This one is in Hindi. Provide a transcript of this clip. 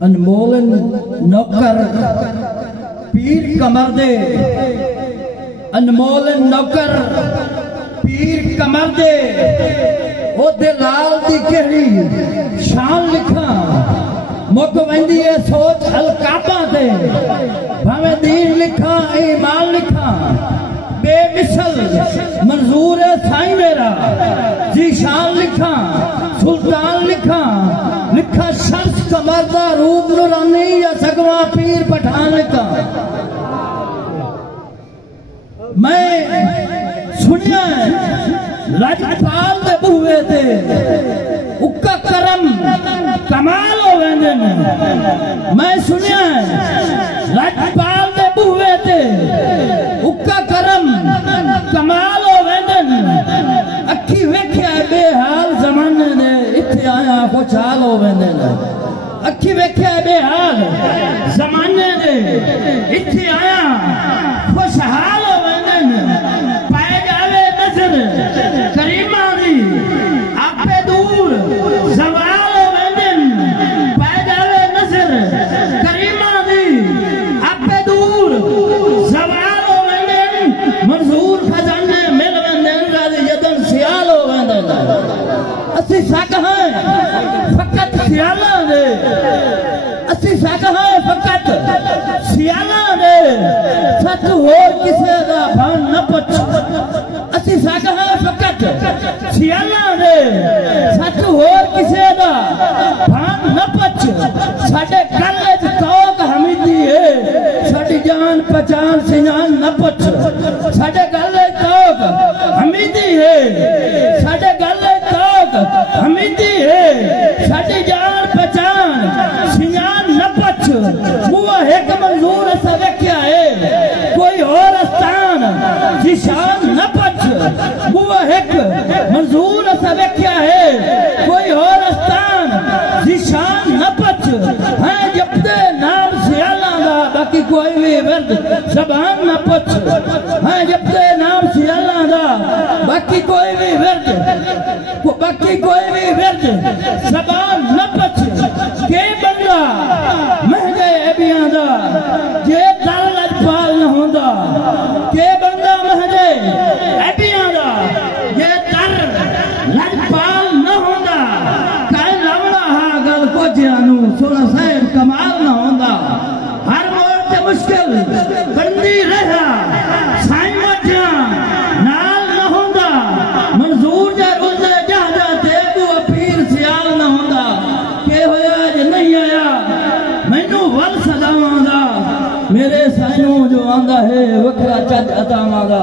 अनमोल नौकर पीर कमर दे, अनमोल नौकर पीर कमर दे, ओ दलाल दी केड़ी शान लिखा, मुक वेंदी है सोच अलकाबा दे, भावे दीन लिखा ईमान लिखा, बेमिसल मंजूर है साईं मेरा, जीशान लिखा सुल्तान लिखा, लिखा शख्स कमर दा रूप नूरानी या सगवा पीर पठान लिखा। मैं सुनिया लजपाल दे बूहे ते उक्का करम कमाल हो वेंदे ने, मैं सुनिया लजपाल दे बूहे ते उक्का करम कमाल हो वेंदे ने, अखी वेख्या बेहाल जमाने ने इत्थे आया खुशहाल हो वेंदे ने, अखी वेख्या बेहाल जमाने ने इत्थे आया खुशहाल हो वेंदे ने, पाए जावे नजर करीमा दी आपे दूर जवाल हो वेंदे ने, पाए जावे नजर करीमा दी आपे दूर जवाल हो वेंदे ने, मंजूर खजाने मिल वेंदे ने, राज़ी यदन सियाल हो वेंदे ने, असी सक हैं फकत सियाला दे, असी सक हैं फकत सियाला दे, सच होर किसे दा भान न पुछ, असी सक हैं फकत सियाला दे, सच होर किसे दा भान न पुछ, साडे गल च तौक हमीदी है, साडी जान पहचान सियान न पुछ, साडे गल च तौक हमीदी है, साडे गल च तौक हमीदी है, साडी जान पहचान सियान न पुछ, मुआ एक मंजूर असा वेख्या है, कोई और स्थान जिशान न पुछ, मुआ एक मंजूर असा वेख्या है, कोई और स्थान जिशान न पुछ, है जपदे नाम सियाला दा बाकी कोई भी वर्द जबान न पुछ, है जपदे नाम सियाला दा बाकी कोई भी वर्द जबान न पुछ, के बंदा महंगे अबियां दा जे दल लजपाल न होंदा, के बंदा महंगे अबियां दा जे दल लजपाल न होंदा, काए लवड़ा हा गल कोजियां नू सोना साहिब कमाल न होंदा, हर मोड़ ते मुश्किल बंदी रहा साईं मटिया नाल न होंदा, मंजूर जे रोज़े जहाजा ते बुआ पीर सियाल न होंदा, के होया जे नहीं आया मैनू वल सदावां दा, मेरे साईं जो आंदा है वखरा चज अतावां दा।